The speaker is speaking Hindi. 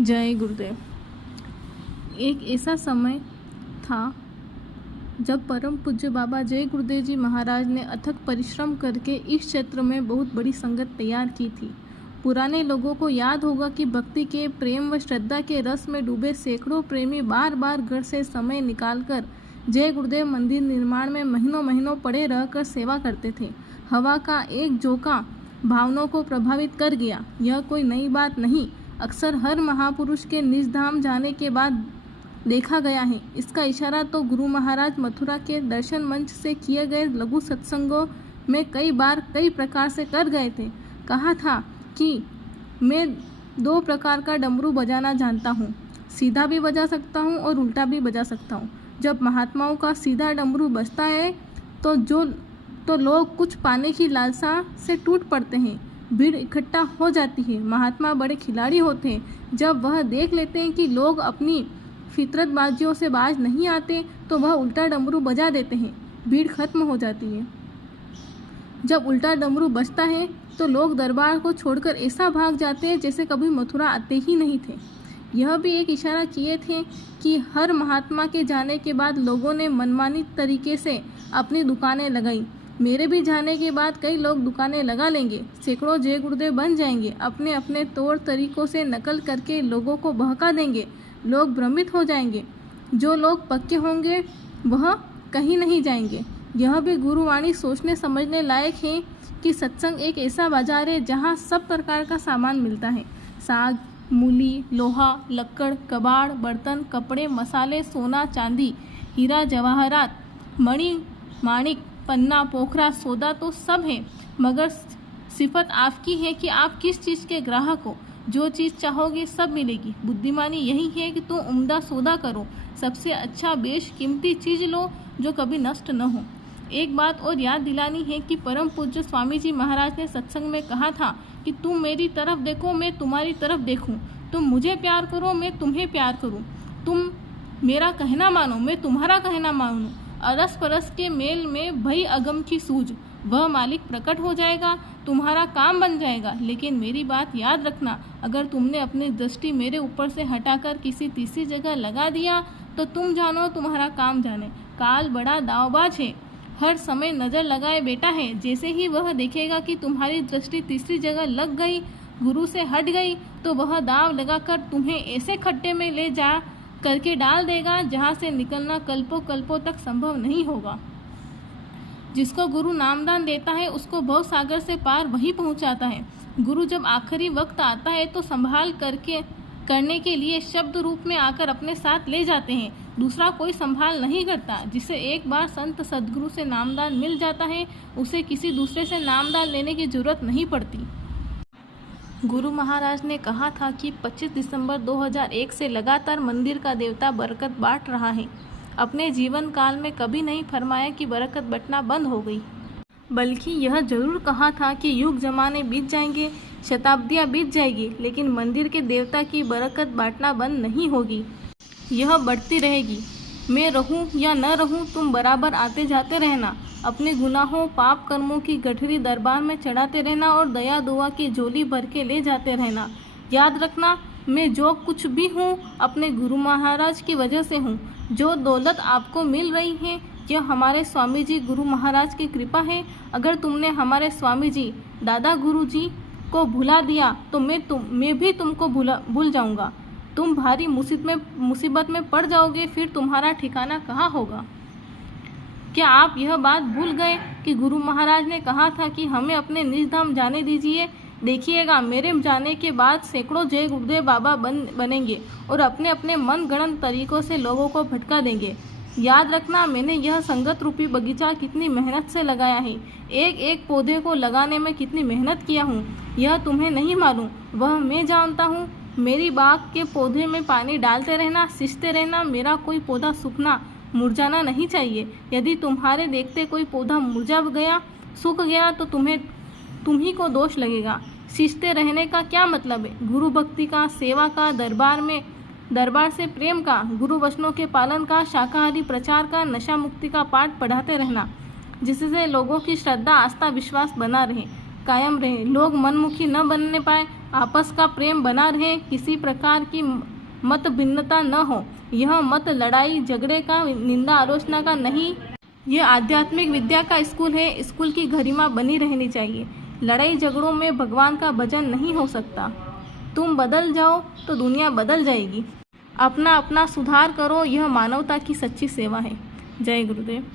जय गुरुदेव। एक ऐसा समय था जब परम पूज्य बाबा जय गुरुदेव जी महाराज ने अथक परिश्रम करके इस क्षेत्र में बहुत बड़ी संगत तैयार की थी। पुराने लोगों को याद होगा कि भक्ति के प्रेम व श्रद्धा के रस में डूबे सैकड़ों प्रेमी बार बार घर से समय निकालकर जय गुरुदेव मंदिर निर्माण में महीनों महीनों पड़े रहकर सेवा करते थे। हवा का एक झोंका भावनाओं को प्रभावित कर गया। यह कोई नई बात नहीं, अक्सर हर महापुरुष के निज धाम जाने के बाद देखा गया है। इसका इशारा तो गुरु महाराज मथुरा के दर्शन मंच से किए गए लघु सत्संगों में कई बार कई प्रकार से कर गए थे। कहा था कि मैं 2 प्रकार का डमरू बजाना जानता हूँ, सीधा भी बजा सकता हूँ और उल्टा भी बजा सकता हूँ। जब महात्माओं का सीधा डमरू बजता है तो लोग कुछ पाने की लालसा से टूट पड़ते हैं, भीड़ इकट्ठा हो जाती है। महात्मा बड़े खिलाड़ी होते हैं। जब वह देख लेते हैं कि लोग अपनी फितरतबाजियों से बाज नहीं आते तो वह उल्टा डमरू बजा देते हैं, भीड़ खत्म हो जाती है। जब उल्टा डमरू बजता है तो लोग दरबार को छोड़कर ऐसा भाग जाते हैं जैसे कभी मथुरा आते ही नहीं थे। यह भी एक इशारा किए थे कि हर महात्मा के जाने के बाद लोगों ने मनमानी तरीके से अपनी दुकानें लगाई। मेरे भी जाने के बाद कई लोग दुकानें लगा लेंगे, सैकड़ों जय गुरुदेव बन जाएंगे, अपने अपने तौर तरीकों से नकल करके लोगों को बहका देंगे, लोग भ्रमित हो जाएंगे। जो लोग पक्के होंगे वह कहीं नहीं जाएंगे। यह भी गुरुवाणी सोचने समझने लायक है कि सत्संग एक ऐसा बाजार है जहाँ सब प्रकार का सामान मिलता है। साग, मूली, लोहा, लक्कड़, कबाड़, बर्तन, कपड़े, मसाले, सोना, चांदी, हीरा जवाहरात, मणि माणिक, पन्ना, पोखरा, सौदा तो सब है, मगर सिफत आपकी है कि आप किस चीज़ के ग्राहक हो। जो चीज़ चाहोगे सब मिलेगी। बुद्धिमानी यही है कि तुम उम्दा सौदा करो, सबसे अच्छा बेशकीमती चीज़ लो जो कभी नष्ट न हो। एक बात और याद दिलानी है कि परम पूज्य स्वामी जी महाराज ने सत्संग में कहा था कि तुम मेरी तरफ देखो, मैं तुम्हारी तरफ देखूं, तुम मुझे प्यार करो, मैं तुम्हें प्यार करूं, तुम मेरा कहना मानो, मैं तुम्हारा कहना मानूं। अरस परस के मेल में भई अगम की सूझ, वह मालिक प्रकट हो जाएगा, तुम्हारा काम बन जाएगा। लेकिन मेरी बात याद रखना, अगर तुमने अपनी दृष्टि मेरे ऊपर से हटाकर किसी तीसरी जगह लगा दिया तो तुम जानो तुम्हारा काम जाने। काल बड़ा दावबाज है, हर समय नज़र लगाए बैठा है। जैसे ही वह देखेगा कि तुम्हारी दृष्टि तीसरी जगह लग गई, गुरु से हट गई, तो वह दाव लगाकर तुम्हें ऐसे खड्डे में ले जा करके डाल देगा जहाँ से निकलना कल्पों कल्पों तक संभव नहीं होगा। जिसको गुरु नामदान देता है उसको भव सागर से पार वही पहुँचाता है। गुरु जब आखिरी वक्त आता है तो संभाल करने के लिए शब्द रूप में आकर अपने साथ ले जाते हैं, दूसरा कोई संभाल नहीं करता। जिसे एक बार संत सदगुरु से नामदान मिल जाता है उसे किसी दूसरे से नामदान लेने की जरूरत नहीं पड़ती। गुरु महाराज ने कहा था कि 25 दिसंबर 2001 से लगातार मंदिर का देवता बरकत बांट रहा है। अपने जीवन काल में कभी नहीं फरमाया कि बरकत बंटना बंद हो गई, बल्कि यह जरूर कहा था कि युग जमाने बीत जाएंगे, शताब्दियां बीत जाएगी, लेकिन मंदिर के देवता की बरकत बांटना बंद नहीं होगी, यह बढ़ती रहेगी। मैं रहूं या न रहूं, तुम बराबर आते जाते रहना, अपने गुनाहों पाप कर्मों की गठरी दरबार में चढ़ाते रहना और दया दुआ की झोली भर के ले जाते रहना। याद रखना, मैं जो कुछ भी हूँ अपने गुरु महाराज की वजह से हूँ। जो दौलत आपको मिल रही है यह हमारे स्वामी जी गुरु महाराज की कृपा है। अगर तुमने हमारे स्वामी जी दादा गुरु जी को भुला दिया तो मैं भी तुमको भूल जाऊँगा। तुम भारी मुसीबत में पड़ जाओगे, फिर तुम्हारा ठिकाना कहाँ होगा। क्या आप यह बात भूल गए कि गुरु महाराज ने कहा था कि हमें अपने निज धाम जाने दीजिए। देखिएगा, मेरे जाने के बाद सैकड़ों जय गुरुदेव बाबा बनेंगे और अपने अपने मन गणत तरीकों से लोगों को भटका देंगे। याद रखना, मैंने यह संगत रूपी बगीचा कितनी मेहनत से लगाया है, एक एक पौधे को लगाने में कितनी मेहनत किया हूँ, यह तुम्हें नहीं मालूम, वह मैं जानता हूँ। मेरी बाग के पौधे में पानी डालते रहना, सींचते रहना। मेरा कोई पौधा सूखना मुरझाना नहीं चाहिए। यदि तुम्हारे देखते कोई पौधा मुरझा गया, सूख गया तो तुम ही को दोष लगेगा। सींचते रहने का क्या मतलब है? गुरु भक्ति का, सेवा का, दरबार से प्रेम का, गुरु वचनों के पालन का, शाकाहारी प्रचार का, नशा मुक्ति का पाठ पढ़ाते रहना, जिससे लोगों की श्रद्धा, आस्था, विश्वास बना रहे, कायम रहे, लोग मनमुखी न बनने पाए, आपस का प्रेम बना रहे, किसी प्रकार की मत भिन्नता न हो। यह मत लड़ाई झगड़े का, निंदा आलोचना का नहीं। यह आध्यात्मिक विद्या का स्कूल है। स्कूल की गरिमा बनी रहनी चाहिए। लड़ाई झगड़ों में भगवान का भजन नहीं हो सकता। तुम बदल जाओ तो दुनिया बदल जाएगी। अपना अपना सुधार करो, यह मानवता की सच्ची सेवा है। जय गुरुदेव।